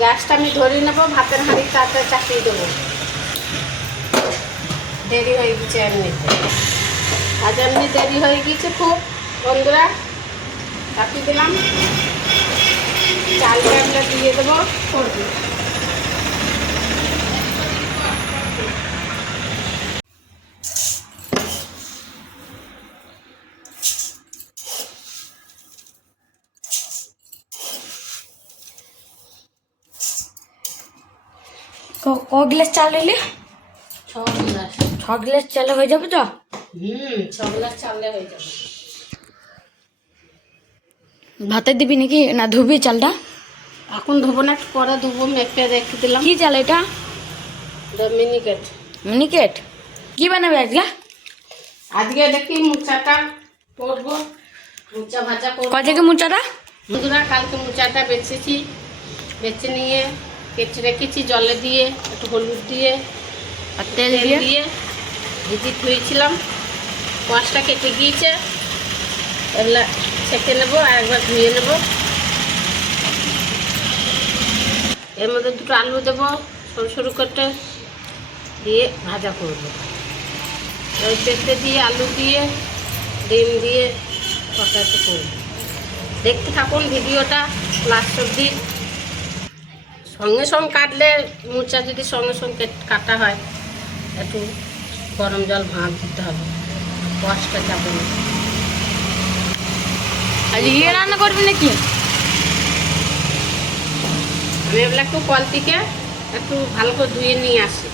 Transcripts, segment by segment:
গ্যাসটা আমি ধরে নেবো, ভাতের হাঁড়ি তাতে চাপিয়ে দেবো। দেরি হয়ে গেছে এমনিতে, আজ এমনি দেরি হয়ে গিয়েছে খুব। বন্ধুরা চাপিয়ে দিলাম, চালটা আমরা দিয়ে দেবো করবো। ক গ্লাস চাল নিলে? 6 গ্লাস। 6 গ্লাস চালে হয়ে যাবে তো? 6 গ্লাস চাললে হয়ে যাবে। ভাতে দিবি নাকি না ধুবি চালটা? এখন ধোবো না, একটু পরে ধোবো। মেপে রেখে দিলাম। কি চাল এটা? মিনিকেট। মিনিকেট। কি বানাবে আজকে? আজকে দেখি মুচাটা করবো, মুচা ভাজা করবো। কয় থেকে মুচাটা? বন্ধুরা কালকে মুচাটা বেছেছি, বেছে নিয়ে কেটে রেখেছি জলে দিয়ে, একটু হলুদ দিয়ে আর তেল দিয়ে ভিজি ধুয়েছিলাম। কোয়াশটা কেটে গিয়েছে, এগুলো ছেঁকে নেবো আর একবার ধুয়ে নেবো। এর মধ্যে দুটো আলু দেবো সরু সরু করে, দিয়ে ভাজা করবো। ওই পেঁপে দিয়ে, আলু দিয়ে, ডিম দিয়ে তরকারিটা করবো। দেখতে থাকুন ভিডিওটা লাস্ট অবধি। সঙ্গে সঙ্গে কাটলে, মুচা যদি সঙ্গে সঙ্গে কাটা হয়, একটু গরম জল ভাপ দিতে হবে, কোয়াশটা যাবে না। আর ইয়ে রান্না করবি নাকি? আমি এগুলো একটু কল থেকে একটু ভালো করে ধুয়ে নিয়ে আসি।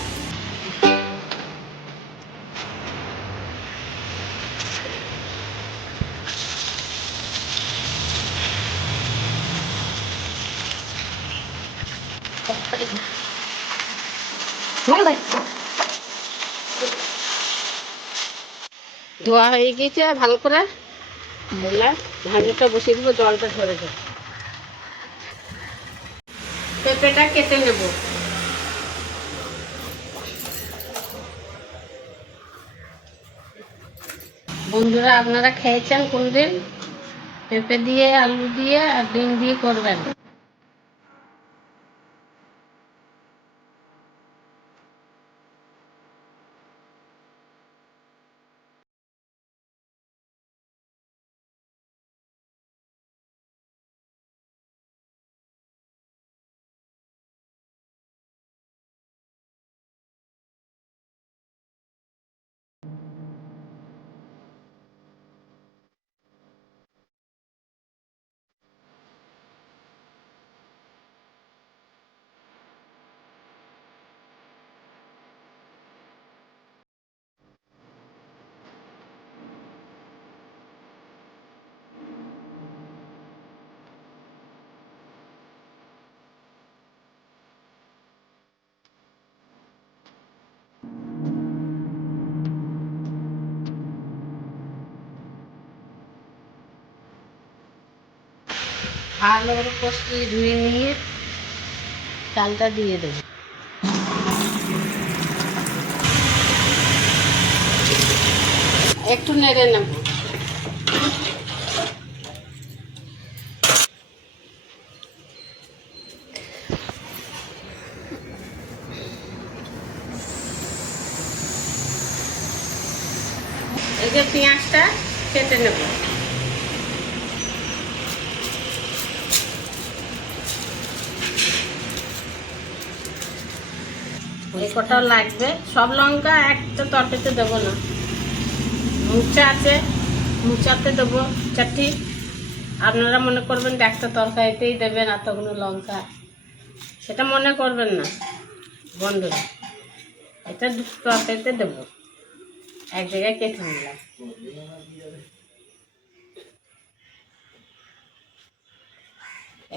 ধোয়া হয়ে গিয়েছে ভালো করে, এগুলা ভাজাটা বসিয়ে দেবো, জলটা ঝরে যাবে। পেঁপেটা কেটে নেব। বন্ধুরা আপনারা খেয়েছেন কোনদিন পেঁপে দিয়ে, আলু দিয়ে আর ডিম দিয়ে করবেন? ভালো করে কষিয়ে ধুয়ে নিয়ে চালটা দিয়ে দেবো। একটু নেড়ে নেব। এই যে পেঁয়াজটা কেটে নেব। এই কটাও লাগবে, সব লঙ্কা একটা তরকারিতে দেবো না। মুচা আছে, মুচাতে দেবো 4টি। আপনারা মনে করবেন যে একটা তরকারিতেই দেবেন এতগুলো লঙ্কা, সেটা মনে করবেন না বন্ধুরা। এটা 2 তরকারিতে দেবো, এক জায়গায় কেটে নিলাম।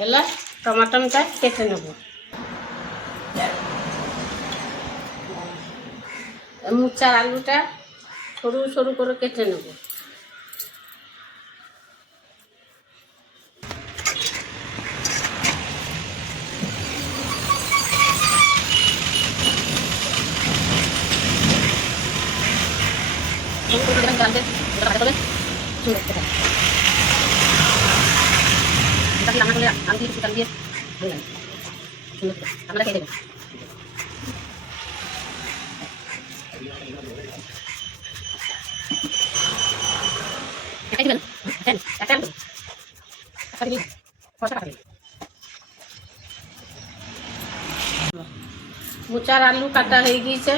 এবার টমাটোটা কেটে নেব। মুচার আলুটা সরু সরু করে কেটে নেব। রান্না করলে আমি দিয়ে আমরা খেয়ে দেবো। মোচার আলু কাটা হয়ে গিয়েছে,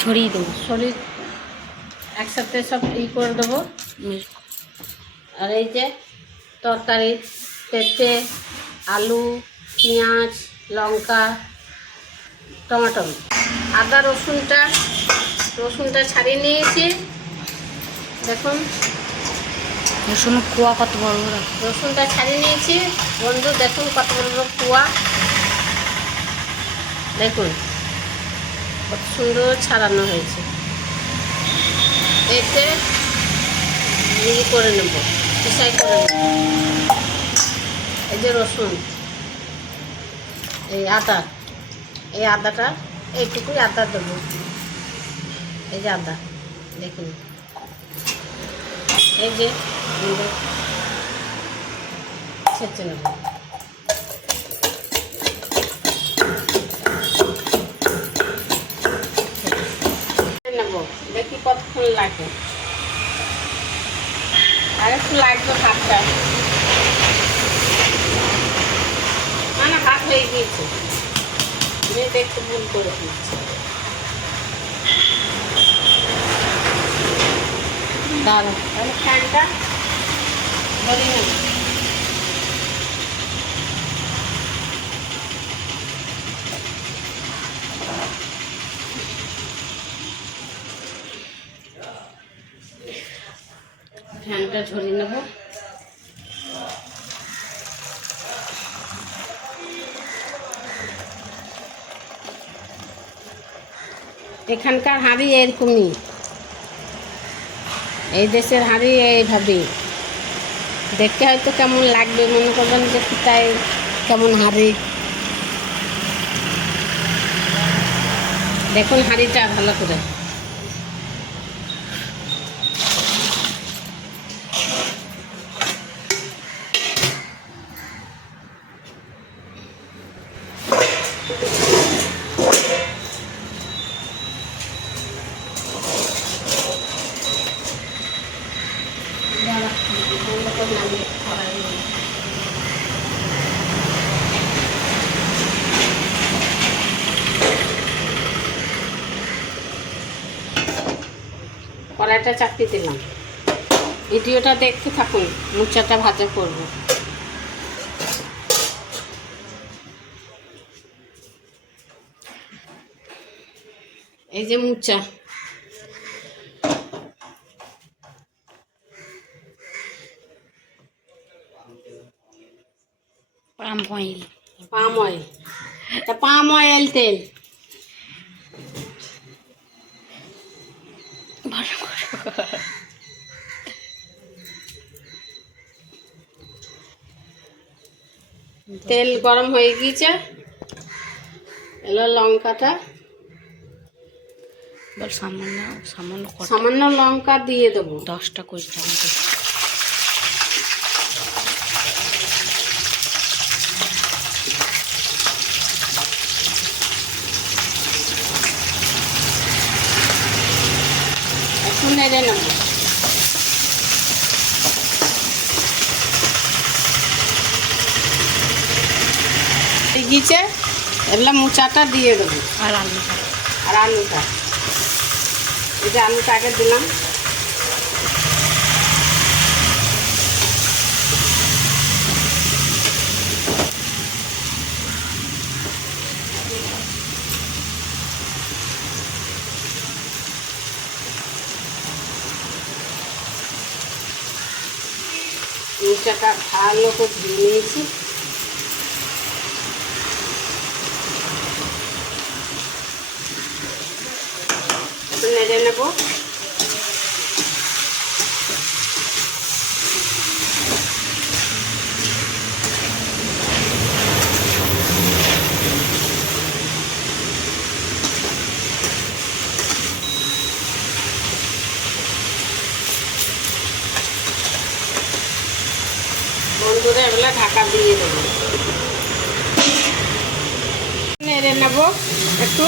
ছড়িয়ে দেবো। শরীর একসাথে সব করে দেবো। আর এই যে তরকারি, পেঁপে, আলু, পেঁয়াজ, লঙ্কা, টমেটো, আদা, রসুনটা ছাড়িয়ে নিয়েছি। দেখুন রসুন কুয়া কত বড় বড়। রসুনটা ছাড়িয়ে নিয়েছি বন্ধু, দেখুন কত বড় বড় কুয়া, দেখুন কত সুন্দর ছাড়ানো হয়েছে। এতে করে নেব, পিসাই করে নেব। এই যে রসুন, এই আদাটা এইটুকুই আদা দেবো। এই যে আদা দেখুন, এই যে ছেঁচে নেব। নেব, দেখি কতক্ষণ লাগে। আর একটু লাগবে ভাতটা, না ভাত হয়ে গিয়েছে, মেয়েটা একটু ভুল করে দিচ্ছি। দাঁড়ান, তাহলে ফ্যানটা ধরিয়ে নেব। ফ্যানটা ঝরিয়ে নেব। এখানকার হাঁড়ি এরকমই, এই দেশের হাঁড়ি এইভাবে। দেখতে হয়তো কেমন লাগবে, মনে করবেন যে কোথায় কেমন হাঁড়ি। দেখুন হাঁড়িটা ভালো করে। কড়াইটা চাপিয়ে দিলাম। ভিডিওটা দেখতে থাকুন, মোচাটা ভাজা করব। এই যে মোচা, পাম অয়েল তেল। তেল গরম হয়ে গিয়েছে, এলো লঙ্কাটা, সামান্য লঙ্কা দিয়ে দেবো 10টা 20টা মতো। একটু নেড়ে নেব। গিয়েছে, এগুলো মোচাটা দিয়ে দেবো। আর আলুটা, এই যে আলুটা আগে দিলাম। মোচাটা ভালো করে ধুয়ে নিয়েছি। নেড়ে নেব। বন্ধুরা এগুলো ঢাকা দিয়ে দেবো। দেব, একটু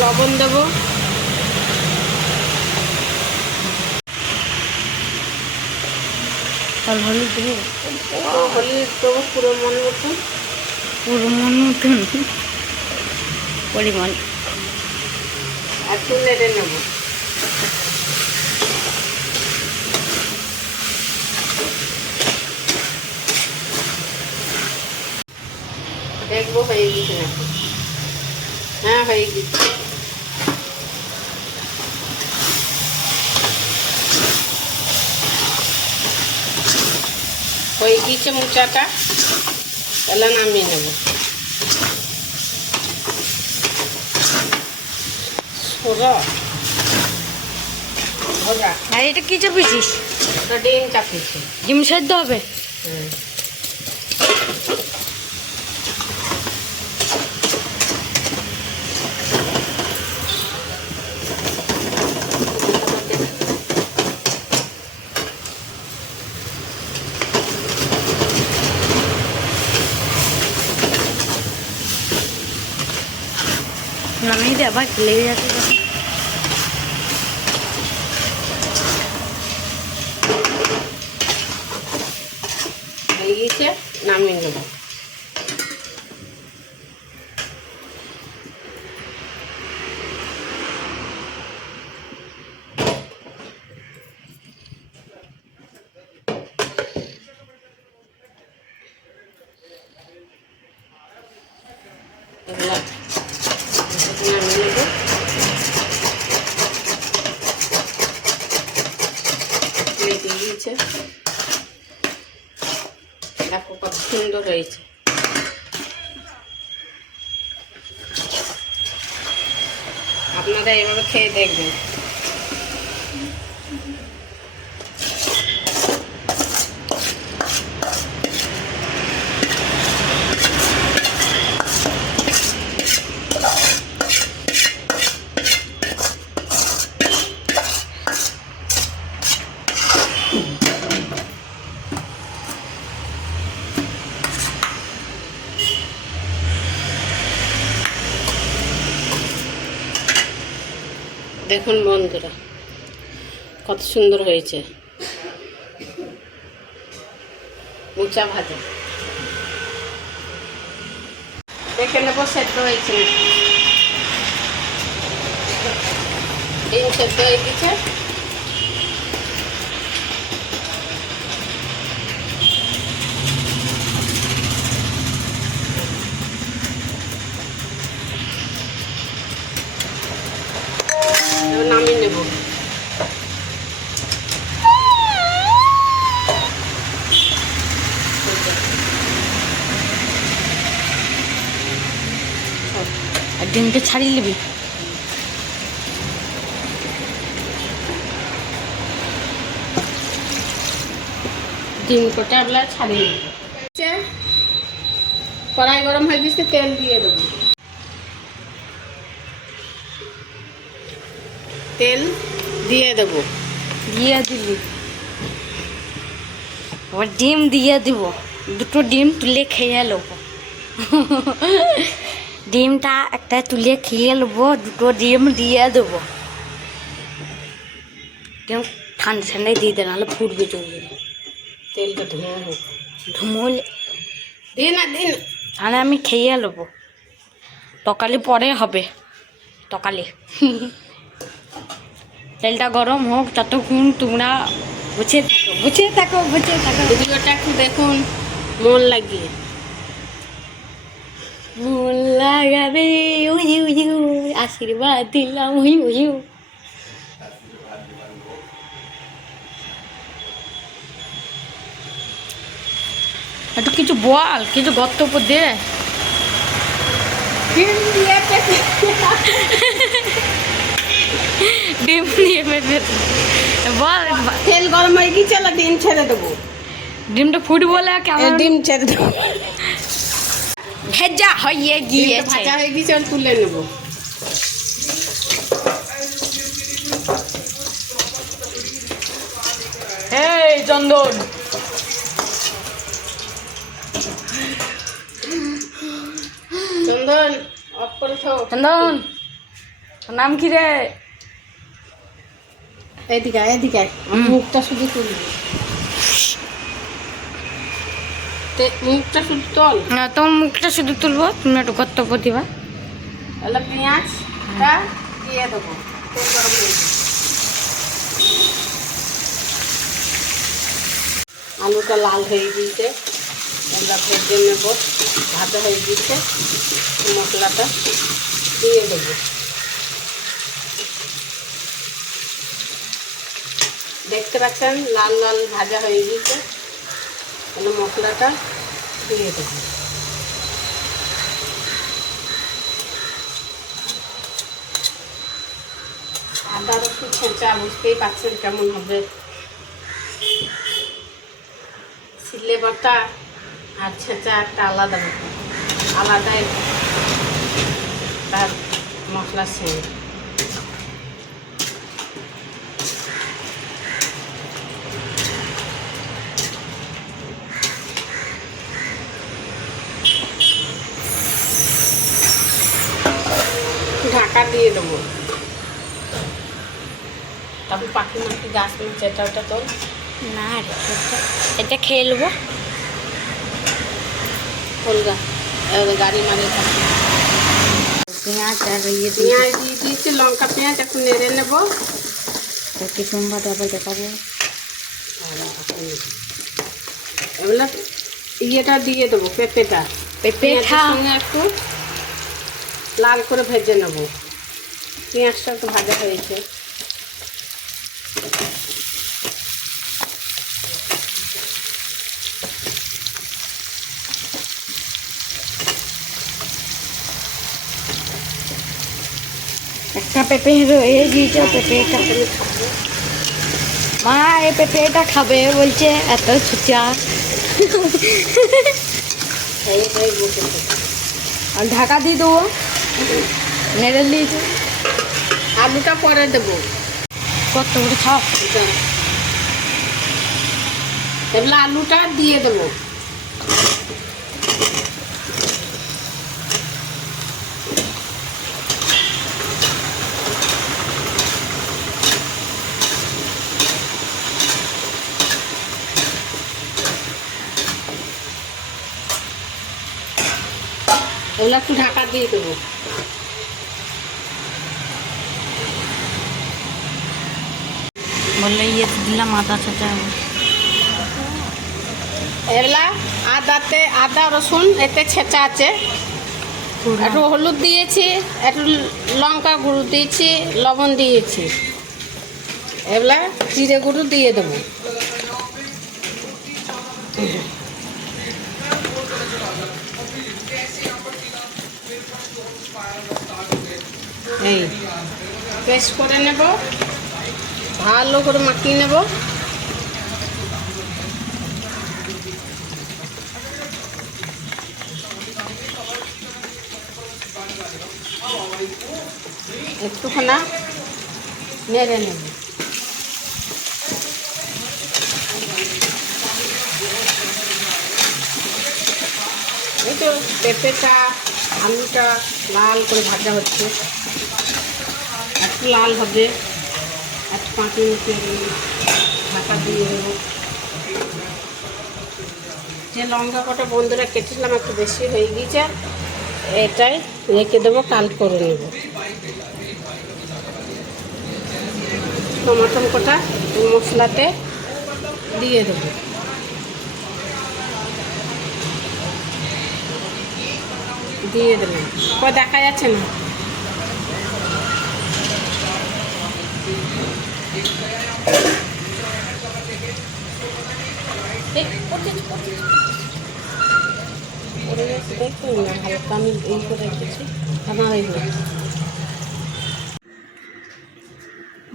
লবণ দেব, আর হলুদ দেবো, হলুদ দেবো পুরো মন মতন, পুরো মন মতন পরিমাণ। একটু নেড়ে নেব। দেখবো হয়ে গেছে নাকি। হ্যাঁ হয়ে গেছে। হয়ে গিয়েছে মোচাটা, তাহলে নামিয়ে নেব। সোজা ভজা আর এটা কি চাপিয়েছিস? না, ডিম চাপিয়েছি। ডিম সেদ্ধ হবে? হুম। নামিয়ে দে, আবার লেগে যাচ্ছে তখন। হয়ে গিয়েছে, নামিয়ে নেব। এগুলো নামিয়ে নেব। লেগে গিয়েছে, দেখো কত সুন্দর হয়েছে। আপনারা এভাবে খেয়ে দেখবেন। দেখুন বন্ধুরা, কত সুন্দর হয়েছে মোচা ভাজা। দেখে নেবো সেদ্ধ হয়েছে নাকি। ডিম সেদ্ধ হয়ে গেছে। এবার নামিয়ে নেব। আর ডিমটা ছাড়িয়ে নিবি। ডিম কোটা আপনার ছাড়িয়ে নেব। কড়াই গরম হয়ে গেছে, তেল দিয়ে দেবো। তেল দিয়ে দেবো। দিয়ে দিবি, আবার ডিম দিয়ে দিব। দুটো ডিম তুলে খেয়ে নেবো। ডিমটা একটা তুলে খেয়ে নেবো, দুটো ডিম দিয়ে দেবো। ডিম ঠান্ডা ঠান্ডায় দিয়ে দে, নাহলে ফুটবে চলে। তেলটা ধোয়া হোক। ধুমোল দিন না দিন। তাহলে আমি খেয়ে নেবো। তকালি পরে হবে, তকালি। তেলটা গরম হোক, ততক্ষণ তোমরা বুঝে থাকো। ভিডিওটা একটু দেখুন মন লাগিয়ে। মন লাগাবে আশীর্বাদ দিলাম। একটু কিছু বল, কিছু গর্তব্য দে। ডিম দিয়ে পেঁপে বল। তেল গরম হয়ে গেছে, ডিম ছেড়ে দেবো। ডিমটা ফুটবলে কেমন? ডিম ছেড়ে দেবো। ভেজা হয়ে গিয়েছে। ভাজা হয়ে গেছে, আর তুলে নেবো। এই চন্দন, করে থাও। চন্দন তোর নাম কি রে? এদিকে আয়, এদিকে আয়। মুখটা শুধু তুলবি, মুখটা শুধু তোল। না, তোমার মুখটা শুধু তুলবো, তুমি একটু কর্তব্য দিবা। তাহলে পেঁয়াজটা দিয়ে দেবো, তেল গরম হয়ে যাবে। আলুটা লাল হয়ে গিয়েছে, আমরা ভেজে নেব। ভাজা হয়ে গিয়েছে, মশলাটা দিয়ে দেবো। দেখতে পাচ্ছেন লাল লাল ভাজা হয়ে গিয়েছে, তাহলে মশলাটা দিয়ে দেবো। আদা রসুন ছেঁচা বুঝতেই পারছেন কেমন হবে। সিলে বাটা আর ছেঁচা একটা আলাদা ব্যাপার, আলাদাই তার মশলা সেন্ট। ঢাকা দিয়ে দেবো, তারপর পাখি মাখি গাছ মাছ এটা ওটা তোল। না রে, এটা খেয়ে নেবো। তোলগা গাড়ি মারি পেঁয়াজ আর ইয়ে দিয়ে পেঁয়াজ দিয়ে দিয়েছি, লঙ্কা পেঁয়াজ একটু নেড়ে নেবো। কিছুক্ষণ বাদে আবার দেখাবো। এগুলো ইয়েটা দিয়ে দেবো, পেঁপেটা। পেঁয়াজের সঙ্গে একটু লাল করে ভেজে নেবো। পেঁয়াজটা একটু ভাজা হয়েছে, একটা পেঁপে এ দিয়েছে, পেঁপেটা মা এই পেঁপেটা খাবে বলছে, এত ছুচা। আর ঢাকা দিয়ে দেবো, নেড়ে দিয়েছে। আলুটা পরে দেবো। কত করে খাও? এবার আলুটা দিয়ে দেবো। এগুলো একটু ঢাকা দিয়ে দেবো। বললে ইয়ে দিলাম আদা ছাঁচা। এগুলা আদা রসুন এতে ছেঁচা আছে, একটু হলুদ দিয়েছি, একটু লঙ্কা গুঁড়ো দিয়েছি, লবণ দিয়েছি। এগুলা জিরে গুঁড়ো দিয়ে দেবো। এই পেস্ট করে নেব, ভালো করে মাখিয়ে নেব। একটুখানা নেড়ে নেব। এই তো পেঁপেটা আলুটা লাল করে ভাজা হচ্ছে, একটু লাল হবে, একটু 5 মিনিটের ঢাকা দিয়ে দেবো। যে লঙ্কা কটা বন্ধুরা কেটেছিলাম একটু বেশি হয়ে গিয়েছে, এটাই রেখে দেবো, কাল করে নেব। টমাটো কটা মশলাতে দিয়ে দেবো। দিয়ে দেবেন, দেখা যাচ্ছে না। দেখুন না, হালকা আমি এই করে রেখেছি, আমার এই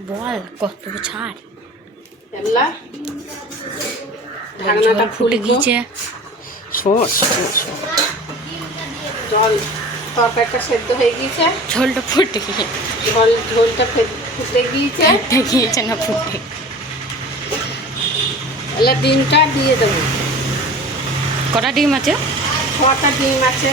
বল কত ছাড়। এলা ঢাকনাটা ফুটে খুলবো। গিয়েছে। জল তরকারিটা সেদ্ধ হয়ে গিয়েছে, ঝোলটা ফুটে গিয়ে ঝোলটা ফুটে গিয়েছে, গিয়েছে না ফুটে। এলা ডিমটা দিয়ে দেবো। কটা ডিম আছে? 6টা ডিম আছে।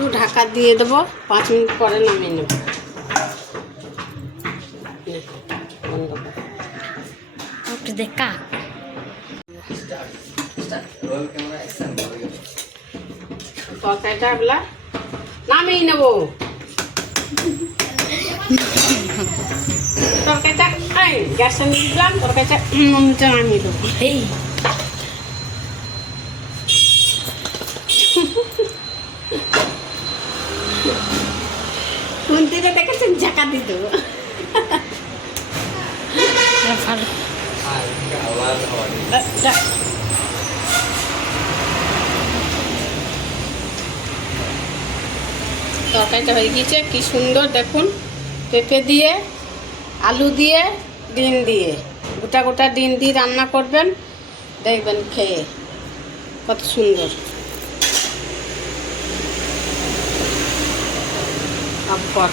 একটু ঢাকা দিয়ে দেবো, 5 মিনিট পরে নামিয়ে নেব। বন্ধ কর। একটু দেখা তরকারিটা এগুলা নামিয়ে নেব। তরকারিটা গ্যাসে নিয়ে দিলাম, তরকারিটা নামিয়ে দেবো। এই খুন্তিটা দেখেছেন, ঝাঁকা দিয়ে দেবো। ভালো তরকারিটা হয়ে গিয়েছে, কি সুন্দর দেখুন। পেঁপে দিয়ে, আলু দিয়ে, ডিম দিয়ে, গোটা গোটা ডিম দিয়ে রান্না করবেন, দেখবেন খেয়ে কত সুন্দর। তারপর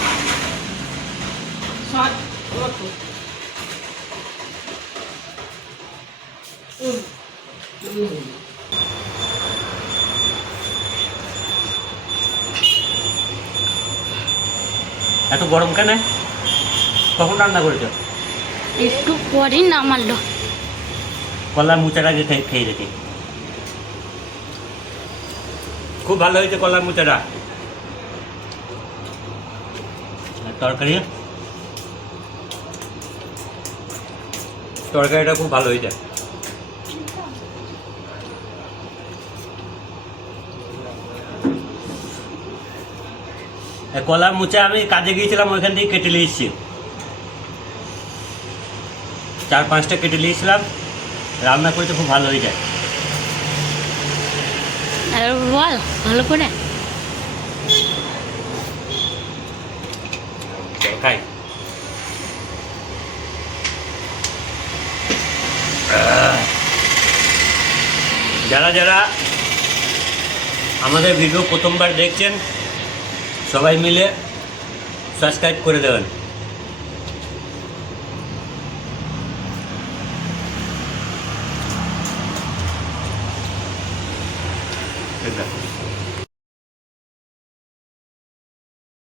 এত গরম কেন? কখন রান্না করেছো? একটু পরেই নামালো। কলার মুচার আগে খেয়ে দেখি। খুব ভালো হয়েছে কলার মুচাটা। আর তরকারিটা খুব ভালো হয়েছে। কলার মুচা আমি কাজে গিয়েছিলাম, ওইখান থেকে কেটে নিয়ে এসেছি। 4-5টা কেটে নিয়েছিলাম, রান্না করতে খুব ভালো হয়ে যায়। আর বল ভালো করে। খাই। যারা যারা আমাদের ভিডিও প্রথমবার দেখছেন, সবাই মিলে সাবস্ক্রাইব করে দেবেন।